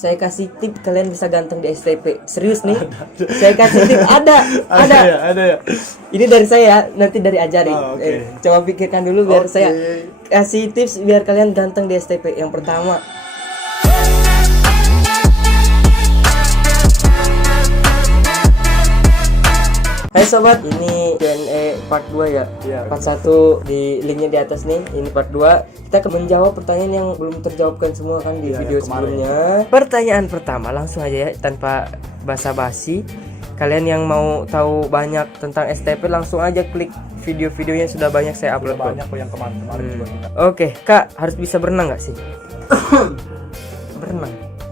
Saya kasih tip, kalian bisa ganteng di STP. Serius nih. Saya kasih tip, ada. Ya. Ini dari saya, nanti dari Ajari. Okay. Coba pikirkan dulu biar Okay. saya kasih tips biar kalian ganteng di STP. Yang pertama, hai sobat, ini Q&A part 2 ya. Iya. Part 1 di linknya di atas nih. Ini part 2. Kita akan menjawab pertanyaan yang belum terjawabkan semua kan di Iya, video yang kemarin. sebelumnya. Pertanyaan pertama langsung aja ya, tanpa basa-basi. Kalian yang mau tahu banyak tentang STP langsung aja klik video-videonya, sudah banyak saya upload. Banyak kok yang kemarin juga kita. Oke, Kak, harus bisa berenang nggak sih?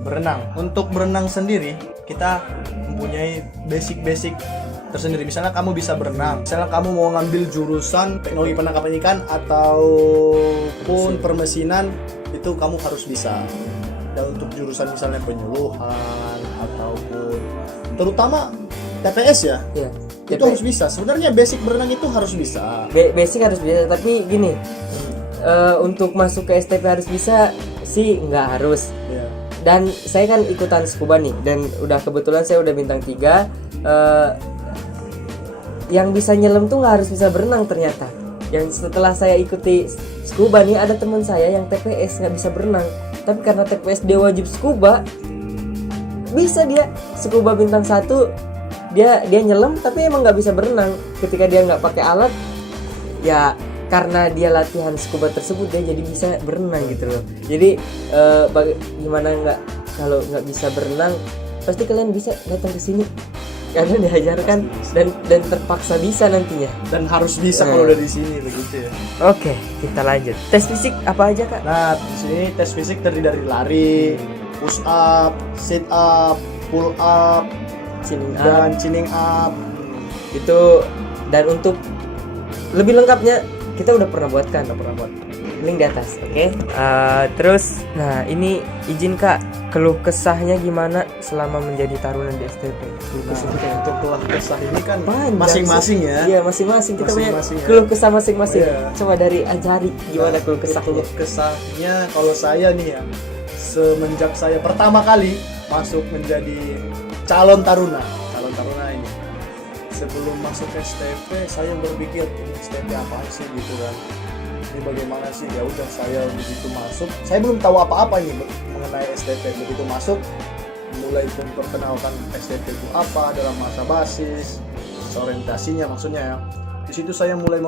Berenang. Untuk berenang sendiri kita mempunyai basic tersendiri. Misalnya kamu bisa berenang, misalnya kamu mau ngambil jurusan teknologi penangkapan ikan ataupun permesinan, itu kamu harus bisa. Dan untuk jurusan misalnya penyuluhan ataupun terutama TPS ya, Iya. itu harus bisa. Sebenarnya basic berenang itu harus bisa. Basic harus bisa, tapi gini, untuk masuk ke STP harus bisa sih nggak harus. Ya. Dan saya kan ikutan scuba nih, dan udah kebetulan saya udah bintang 3. Yang bisa nyelam tuh nggak harus bisa berenang ternyata. Yang setelah saya ikuti scuba nih, ada teman saya yang TPS nggak bisa berenang, tapi karena TPS dia wajib scuba, bisa dia scuba bintang 1. Dia nyelam tapi emang nggak bisa berenang. Ketika dia nggak pakai alat, ya karena dia latihan scuba tersebut dia jadi bisa berenang gitu loh. Jadi gimana nggak, kalau nggak bisa berenang pasti kalian bisa datang ke sini. Kalian diajarkan dan terpaksa bisa nantinya. Dan harus bisa kalau udah di sini begitu ya. Oke, kita lanjut. Tes fisik apa aja, Kak? Nah, di sini tes fisik terdiri dari lari, push up, sit up, pull up, dan chinning up. Itu, dan untuk lebih lengkapnya kita udah pernah buatkan. Link di atas, oke? Terus, nah ini izin Kak, keluh kesahnya gimana selama menjadi taruna di STP? Untuk keluh kesah ini kan Panjang masing-masing sih. ya. Iya, masing-masing kita punya Masing-masing ya. keluh kesah masing-masing. Iya. Coba dari Ajari, gimana keluh kesahnya? Keluh kesahnya kalau saya nih ya, semenjak saya pertama kali masuk menjadi calon taruna ini. Sebelum masuk STP saya berpikir ini STP apa sih gitu kan. Ini bagaimana sih, ya udah saya begitu masuk, saya belum tahu apa-apa nih mengenai STP. Begitu masuk mulai memperkenalkan STP itu apa dalam masa basis, orientasinya maksudnya ya. Di situ saya mulai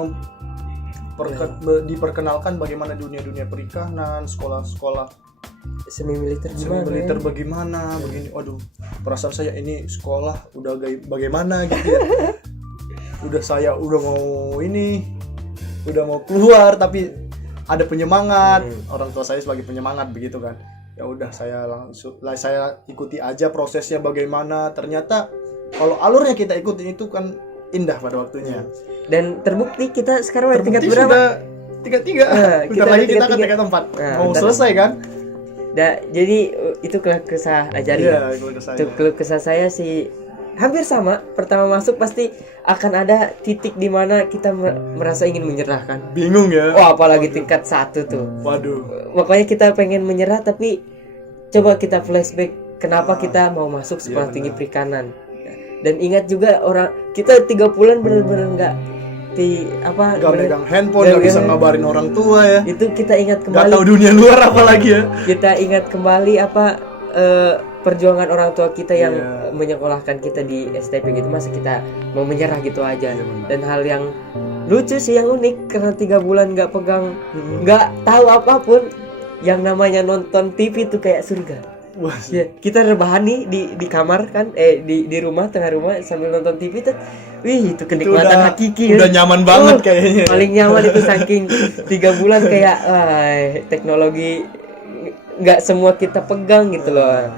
diperkenalkan bagaimana dunia perikanan, sekolah-sekolah Semi militer bagaimana begini. Waduh, perasaan saya ini sekolah udah bagaimana gitu ya. Saya udah mau keluar tapi ada penyemangat, orang tua saya sebagai penyemangat begitu kan. Ya udah saya ikuti aja prosesnya bagaimana. Ternyata kalau alurnya kita ikutin itu kan indah pada waktunya. Dan terbukti kita sekarang tingkat berapa? Sudah 3. Bentar lagi kita akan tingkat 4. Mau selesai kan? Jadi itu keluh kesah Ajari. Iya, Keluh kesah saya sih hampir sama. Pertama masuk pasti akan ada titik di mana kita merasa ingin menyerah kan. Bingung ya. Oh, apalagi tingkat 1 tuh. Waduh. Makanya kita pengen menyerah, tapi coba kita flashback kenapa kita mau masuk sekolah tinggi perikanan. Dan ingat juga kita 3 bulan benar-benar enggak megang handphone, nggak bisa ngabarin orang tua ya. Itu kita ingat kembali. Nggak tahu dunia luar apalagi ya. Kita ingat kembali perjuangan orang tua kita yang menyekolahkan kita di STP gitu. Masa kita mau menyerah gitu aja. Dan hal yang lucu sih, yang unik, karena 3 bulan nggak pegang, nggak tahu apapun, yang namanya nonton TV tuh kayak surga. Wah, ya, kita rebahan nih di kamar kan, di rumah, tengah rumah sambil nonton TV tuh. Wih, itu kenikmatan hakiki. Udah nyaman banget kayaknya. Paling nyaman itu saking 3 bulan kayak teknologi nggak semua kita pegang gitu loh.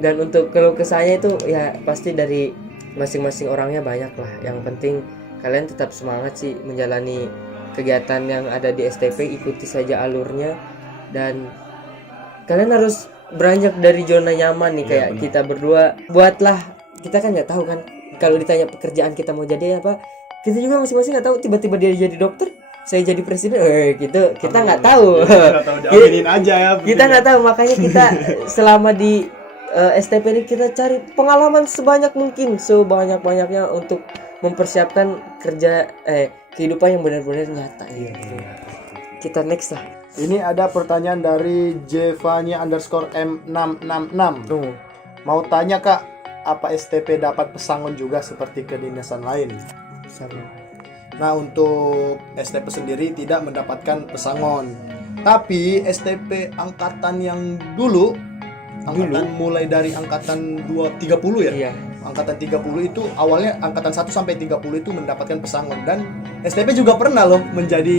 Dan untuk keluh kesahnya itu ya pasti dari masing-masing orangnya banyak lah. Yang penting kalian tetap semangat sih menjalani kegiatan yang ada di STP, ikuti saja alurnya, dan kalian harus beranjak dari zona nyaman nih, kayak kita berdua. Buatlah, kita kan nggak tahu kan kalau ditanya pekerjaan kita mau jadi apa, kita juga masing-masing nggak tahu. Tiba-tiba dia jadi dokter, saya jadi presiden, gitu kita nggak tahu. Jawabin aja ya. Kita nggak tahu, makanya kita selama di STP ini kita cari pengalaman sebanyak mungkin, sebanyak-banyaknya untuk mempersiapkan kerja kehidupan yang benar-benar nyata gitu. Kita next lah. Ini ada pertanyaan dari Jevania_M666. Mau tanya Kak, apa STP dapat pesangon juga seperti kedinasan lain? Nah, untuk STP sendiri tidak mendapatkan pesangon. Tapi STP angkatan yang dulu mulai dari angkatan 30 ya. Iya. Angkatan 30 itu awalnya angkatan 1 sampai 30 itu mendapatkan pesangon, dan STP juga pernah loh menjadi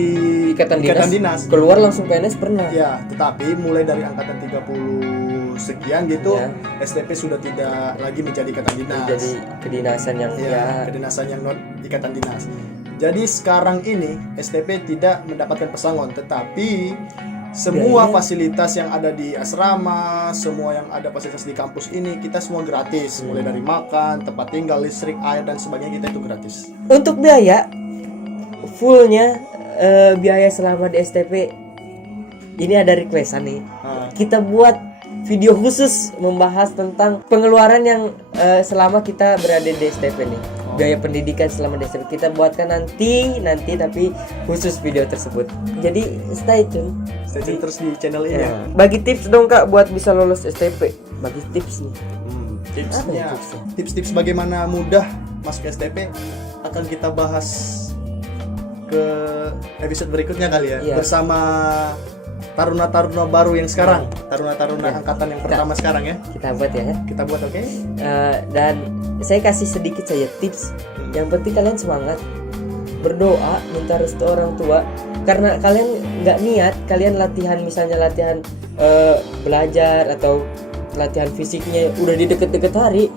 Ikatan dinas. dinas. Keluar langsung PNS pernah. Ya, tetapi mulai dari angkatan 30 sekian gitu, Ya. STP sudah tidak lagi menjadi ikatan dinas. Jadi kedinasan yang Ya, kedinasan yang non ikatan dinas. Jadi sekarang ini STP tidak mendapatkan pesangon, tetapi semua fasilitas yang ada di asrama, semua yang ada fasilitas di kampus ini kita semua gratis, mulai dari makan, tempat tinggal, listrik, air dan sebagainya, kita itu gratis. Untuk biaya fullnya biaya selama di STP ini ada requestan nih. Kita buat video khusus membahas tentang pengeluaran yang selama kita berada di STP nih. Biaya pendidikan selama di STP kita buatkan nanti tapi khusus video tersebut. Jadi stay tune Terus di channel ini ya. Bagi tips dong Kak buat bisa lolos STP. Bagi tips nih. Tipsnya, Apa tipsnya? tips-tips bagaimana mudah masuk STP akan kita bahas ke episode berikutnya kali ya. Iya. Bersama taruna-taruna baru yang sekarang, taruna-taruna angkatan yang pertama sekarang ya. Kita buat ya. Kita buat, oke? Dan saya kasih sedikit saja tips. Yang penting kalian semangat, berdoa, minta restu orang tua. Karena kalian nggak niat, kalian latihan misalnya latihan belajar atau latihan fisiknya udah di deket-deket hari,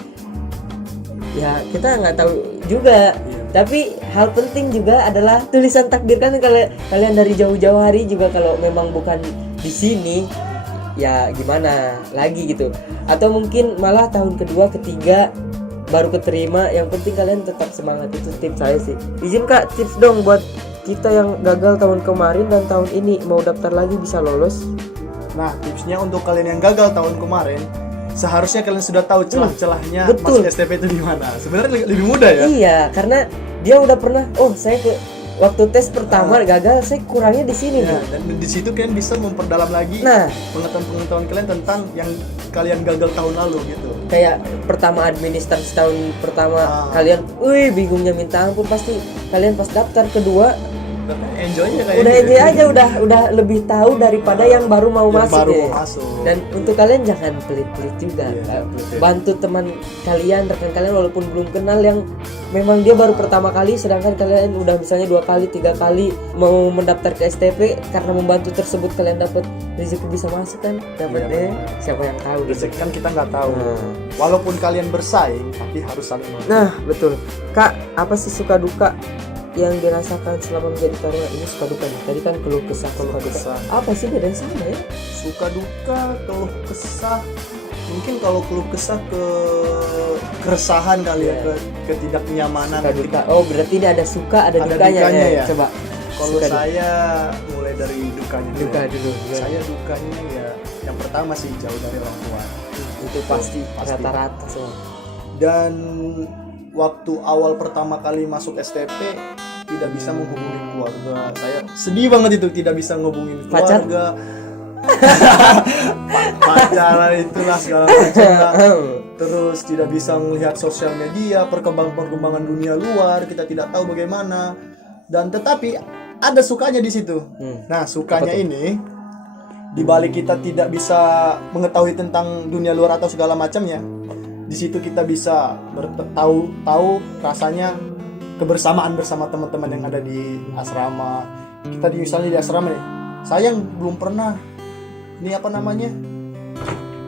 ya kita nggak tahu juga. Tapi hal penting juga adalah tulisan takdir kan. Kalian dari jauh-jauh hari juga kalau memang bukan di sini, ya gimana lagi gitu. Atau mungkin malah tahun kedua, ketiga baru keterima. Yang penting kalian tetap semangat, itu tips saya sih. Izin Kak, tips dong buat kita yang gagal tahun kemarin dan tahun ini mau daftar lagi bisa lolos. Nah, tipsnya untuk kalian yang gagal tahun kemarin, seharusnya kalian sudah tahu celah-celahnya Betul. masuk STP itu di mana. Sebenarnya lebih mudah ya. Iya, karena dia udah pernah. Saya waktu tes pertama gagal, saya kurangnya di sini Ya, nih. dan di situ kalian bisa memperdalam lagi Nah, pengetahuan kalian tentang yang kalian gagal tahun lalu gitu. kayak pertama administrasi tahun pertama kalian, bingungnya minta ampun, pasti kalian pas daftar kedua Enjoy aja kayak udah gitu. enjoy aja, udah lebih tahu daripada yang baru mau Yang masuk baru ya. mau masuk. Dan untuk kalian jangan pelit-pelit juga. pelit. Bantu teman kalian, rekan kalian walaupun belum kenal, yang memang dia baru pertama kali, sedangkan kalian udah misalnya 2 kali 3 kali mau mendaftar ke STP. Karena membantu tersebut kalian dapat rezeki bisa masuk kan, dapat siapa yang tahu gitu. Rezeki kan kita nggak tahu. Walaupun kalian bersaing, tapi harus saling mengerti. Nah betul Kak, apa sih suka duka yang dirasakan selama menjadi taruna ini? Suka duka nih, tadi kan keluh kesah, suka duka. Apa sih bedanya sama ya? Suka duka, keluh kesah. Mungkin kalau keluh kesah keresahan kali ya, ketidaknyamanan. Suka duka. Berarti ini ada suka, ada Ada dukanya dukanya ya. ya. Coba. Kalau Suka saya mulai dari dukanya dulu. duka dulu. Ya. Saya dukanya ya, yang pertama sih jauh dari orang tua. Itu pasti rata-rata semua. Dan waktu awal pertama kali masuk STP tidak bisa menghubungi keluarga. Saya sedih banget itu, tidak bisa menghubungi Pacar? keluarga. Pacaran itulah segala macam lah. Terus tidak bisa melihat sosial media, perkembangan dunia luar, kita tidak tahu bagaimana. Dan tetapi ada sukanya di situ. Nah, sukanya ini di balik kita tidak bisa mengetahui tentang dunia luar atau segala macamnya, di situ kita bisa tahu rasanya kebersamaan bersama teman-teman yang ada di asrama. Kita misalnya di asrama nih, saya belum pernah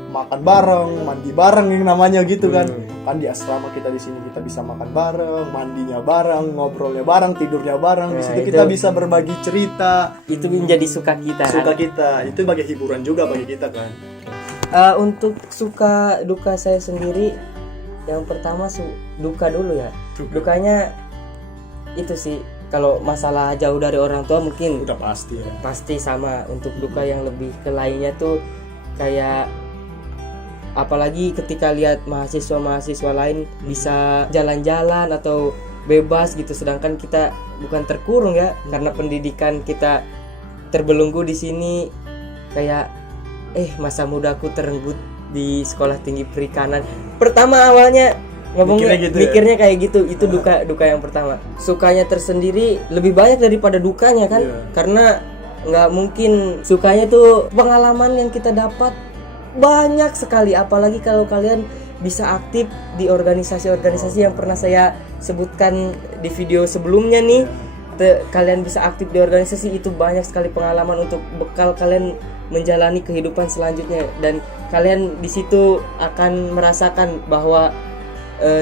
makan bareng, mandi bareng yang namanya gitu kan. Kan di asrama kita di sini kita bisa makan bareng, mandinya bareng, ngobrolnya bareng, tidurnya bareng. Di situ kita bisa berbagi cerita. Itu menjadi suka kita. Suka kita itu bagi hiburan juga bagi kita kan. Untuk suka duka saya sendiri, yang pertama duka dulu ya. Dukanya itu sih, kalau masalah jauh dari orang tua mungkin Udah pasti ya. pasti sama. Untuk duka yang lebih ke lainnya tuh kayak apalagi ketika lihat mahasiswa lain bisa jalan-jalan atau bebas gitu, sedangkan kita bukan terkurung ya, karena pendidikan kita terbelenggu di sini. Kayak masa mudaku terenggut di sekolah tinggi perikanan. Pertama awalnya ngomongnya mikirnya kayak gitu, itu duka yang pertama. Sukanya tersendiri lebih banyak daripada dukanya kan, karena nggak mungkin. Sukanya tuh pengalaman yang kita dapat banyak sekali, apalagi kalau kalian bisa aktif di organisasi-organisasi yang pernah saya sebutkan di video sebelumnya nih. Kalian bisa aktif di organisasi, itu banyak sekali pengalaman untuk bekal kalian menjalani kehidupan selanjutnya, dan kalian di situ akan merasakan bahwa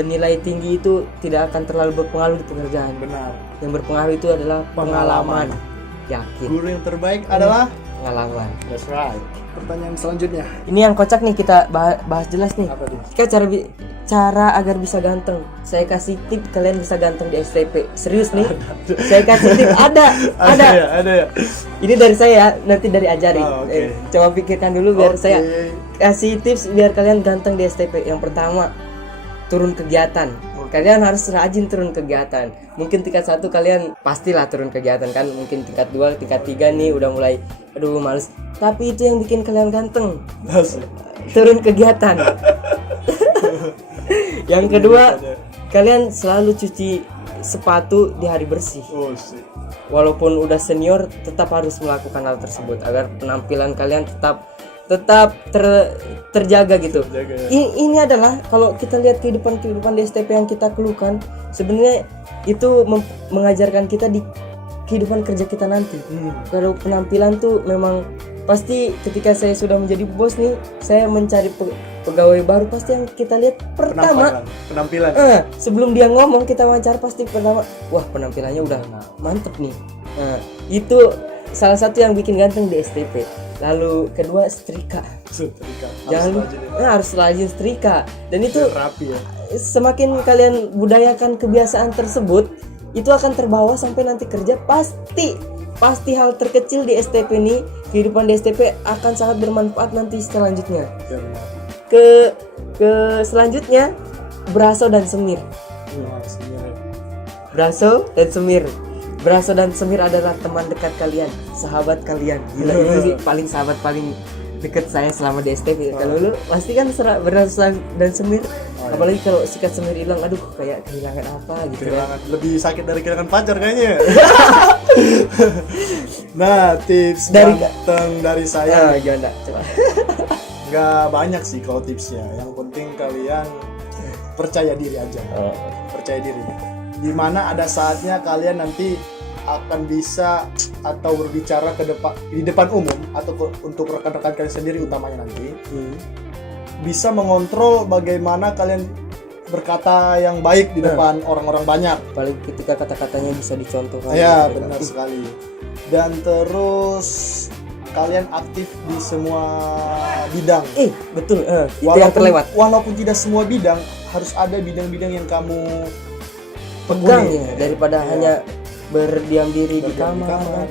nilai tinggi itu tidak akan terlalu berpengaruh di pekerjaan. Benar. Yang berpengaruh itu adalah pengalaman. Yakin. Guru yang terbaik adalah pengalaman. That's right. Pertanyaan selanjutnya. Ini yang kocak nih, kita bahas jelas nih. Apa tuh? Cara agar bisa ganteng. Saya kasih tip kalian bisa ganteng di STP. Serius nih. Saya kasih tip ada. Ya. Ini dari saya, nanti dari Ajari. Okay. Coba pikirkan dulu biar saya kasih tips biar kalian ganteng di STP. Yang pertama, turun kegiatan. Kalian harus rajin turun kegiatan. Mungkin tingkat 1 kalian pastilah turun kegiatan kan. Mungkin tingkat 2, tingkat 3 nih udah mulai aduh males. Tapi itu yang bikin kalian ganteng. Turun kegiatan. Yang kedua, kalian selalu cuci sepatu di hari bersih. Walaupun udah senior, tetap harus melakukan hal tersebut agar penampilan kalian tetap terjaga gitu. Ini adalah kalau kita lihat kehidupan di STP yang kita keluhkan, sebenarnya itu mengajarkan kita di kehidupan kerja kita nanti. Kalau penampilan tuh memang pasti ketika saya sudah menjadi bos nih, saya mencari pegawai baru, pasti yang kita lihat pertama penampilan. Sebelum dia ngomong kita wawancara, pasti pertama wah penampilannya udah mantep nih. Itu salah satu yang bikin ganteng di STP. Lalu kedua, setrika. Harus rajin setrika. Dan itu rapi ya. Semakin kalian budayakan kebiasaan tersebut, itu akan terbawa sampai nanti kerja. Pasti hal terkecil di STP ini, kehidupan di STP akan sangat bermanfaat nanti selanjutnya. Ke selanjutnya, Braso dan Semir. Braso dan Semir adalah teman dekat kalian, sahabat kalian. Gila, itu sih paling sahabat paling dekat saya selama di STP. Kalau lu pasti kan Braso dan Semir. Apalagi kalau sikat Semir hilang, aduh kayak kehilangan apa gitu ya. Lebih sakit dari kehilangan pacar kayaknya. Nah, tips ganteng dari saya. Gimana? Coba. Nggak banyak sih kalau tipsnya. Yang penting kalian percaya diri aja. Percaya diri. Dimana ada saatnya kalian nanti akan bisa atau berbicara di depan umum atau untuk rekan-rekan kalian sendiri utamanya nanti. Bisa mengontrol bagaimana kalian berkata yang baik di depan orang-orang banyak. Paling ketika kata-katanya bisa dicontohkan. Ya, benar sekali. Dan terus kalian aktif di semua bidang. Betul. Itu yang terlewat. Walaupun tidak semua bidang, harus ada bidang-bidang yang kamu pegang ya, daripada hanya berdiam diri di kamar.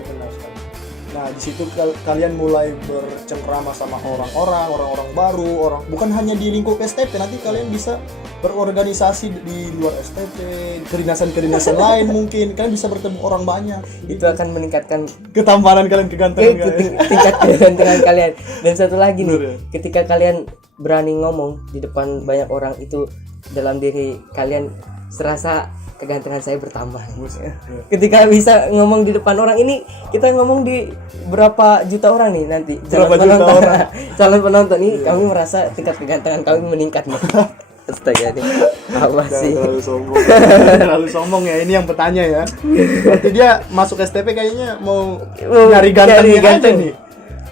Nah, di situ kalian mulai bercengkrama sama orang-orang baru, bukan hanya di lingkup STP, nanti kalian bisa berorganisasi di luar STP, kedinasan lain mungkin, kalian bisa bertemu orang banyak. Itu akan meningkatkan ketampanan kalian, kegantengan kalian. Tingkat kegantengan kalian. Dan satu lagi nih, ketika kalian berani ngomong di depan banyak orang, itu dalam diri kalian serasa kegantengan saya bertambah. Ketika bisa ngomong di depan orang, ini kita ngomong di berapa juta orang nih nanti calon penonton nih, kami merasa tingkat kegantengan kami meningkat nih. Astaga nih, apa sih? Terlalu sombong ya, ini yang bertanya ya. Berarti dia masuk STP kayaknya mau nyari gantengnya aja nih.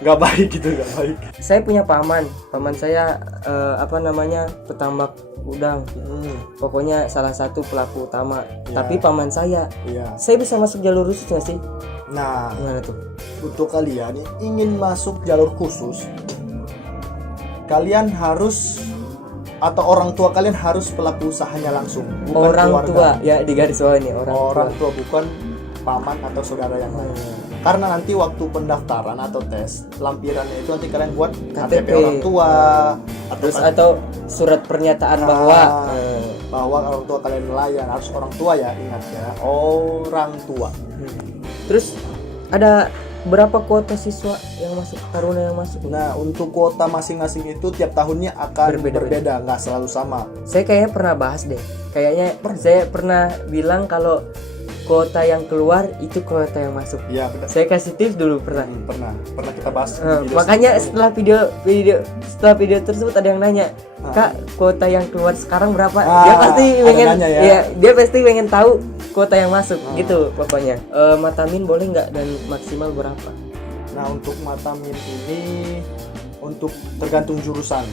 Gak baik gitu, gak baik. Saya punya paman saya petambak udang. Pokoknya salah satu pelaku utama. Tapi paman saya. Saya bisa masuk jalur khusus nggak sih? Nah, gimana tuh? Untuk kalian yang ingin masuk jalur khusus, kalian harus atau orang tua kalian harus pelaku usahanya langsung, bukan orang keluarga. Tua ya, di garis bawah ini orang tua, bukan paman atau saudara yang lain. Karena nanti waktu pendaftaran atau tes, lampirannya itu nanti kalian buat KTP KTP. orang tua Terus atau surat pernyataan bahwa bahwa orang tua kalian nelayan, harus orang tua ya, ingat ya, orang tua. terus ada berapa kuota siswa yang masuk, taruna yang masuk? Nah, untuk kuota masing-masing itu tiap tahunnya akan berbeda, nggak selalu sama. Saya kayaknya pernah bahas deh. Kayaknya saya pernah bilang kalau kuota yang keluar itu kuota yang masuk. Iya, benar. Saya kasih tips dulu pernah. Pernah kita bahas. Makanya setelah video tersebut ada yang nanya, Kak, kuota yang keluar sekarang berapa? Dia pasti ada pengen, nanya ya. ya, dia pasti pengen tahu kuota yang masuk, gitu pokoknya. Matamin boleh nggak dan maksimal berapa? Nah, untuk matamin ini untuk tergantung jurusan.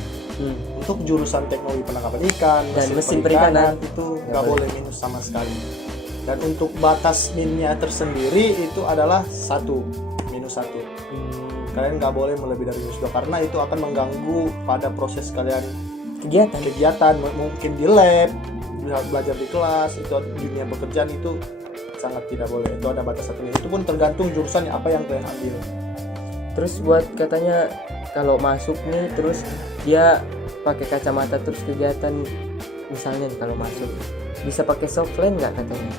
Untuk jurusan teknologi penangkapan ikan Dan mesin perikanan itu nggak boleh minus sama sekali. Dan untuk batas minnya tersendiri itu adalah -1. Kalian nggak boleh melebihi dari -2 karena itu akan mengganggu pada proses kalian kegiatan mungkin di lab, belajar di kelas, itu dunia pekerjaan itu sangat tidak boleh. Itu ada batas satunya. Itu pun tergantung jurusannya apa yang kalian ambil. Terus buat katanya kalau masuk nih terus dia pakai kacamata terus kegiatan, misalnya nih kalau masuk bisa pakai softline nggak katanya?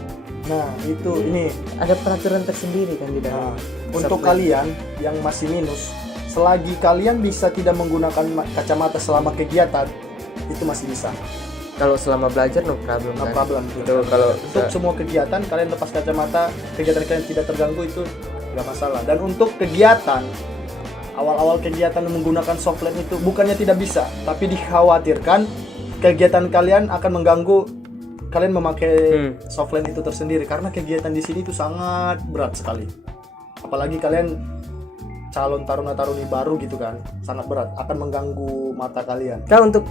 Nah, itu ini Ada peraturan tersendiri kan di dalam. untuk kalian yang masih minus, selagi kalian bisa tidak menggunakan kacamata selama kegiatan, itu masih bisa. Kalau selama belajar no problem. No kan? problem. Itu kalau Untuk semua kegiatan kalian lepas kacamata, kegiatan kalian tidak terganggu, itu nggak masalah. Dan untuk kegiatan awal-awal kegiatan menggunakan softline itu bukannya tidak bisa, tapi dikhawatirkan kegiatan kalian akan mengganggu kalian memakai softline itu tersendiri, karena kegiatan di sini itu sangat berat sekali. Apalagi kalian calon taruna-taruni baru gitu kan, sangat berat, akan mengganggu mata kalian. Kak, untuk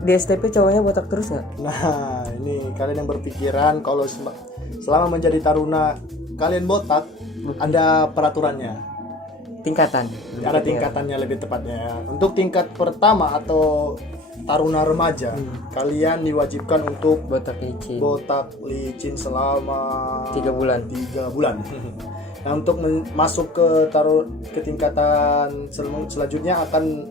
di STP cowoknya botak terus nggak? Nah, ini kalian yang berpikiran kalau selama menjadi taruna kalian botak, ada peraturannya. Tingkatan. Ada tingkatannya lebih tepatnya. Untuk tingkat pertama atau taruna remaja, kalian diwajibkan untuk Botak licin selama 3 bulan. 3 bulan. Nah, untuk masuk ke tingkatan selanjutnya akan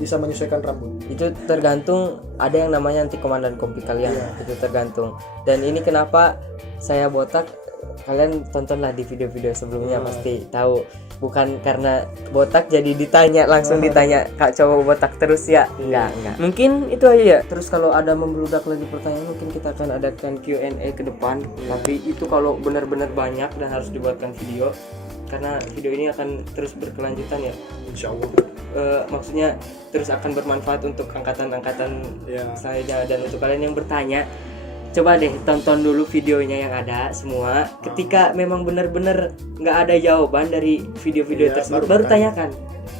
bisa menyesuaikan rambut. Itu tergantung, ada yang namanya nanti komandan kompi kalian. Itu tergantung. Dan ini kenapa saya botak, kalian tontonlah di video-video sebelumnya pasti tahu. Bukan karena botak jadi langsung ditanya, Kak cowok botak terus ya? Enggak. Mungkin itu aja ya. Terus kalau ada membludak lagi pertanyaan, mungkin kita akan adakan Q&A ke depan. Tapi itu kalau benar-benar banyak dan harus dibuatkan video, karena video ini akan terus berkelanjutan ya. Insya Allah. Maksudnya terus akan bermanfaat untuk angkatan-angkatan saya dan untuk kalian yang bertanya. Coba deh tonton dulu videonya yang ada semua. Ketika memang benar-benar nggak ada jawaban dari video-video tersebut, baru tanyakan.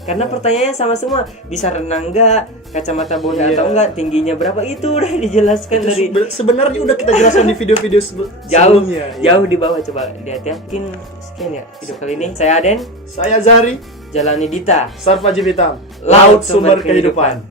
Karena pertanyaannya sama semua, bisa renang nggak, kacamata boleh atau enggak, tingginya berapa, itu udah dijelaskan Itu dari sebenarnya udah kita jelaskan di video-video sebelumnya. Jauh di bawah, coba lihat ya. Mungkin sekian ya video kali ini. Saya Aden, Saya Zahri, jalani Dita, Sarfa Jivitam, Laut Sumber Kehidupan.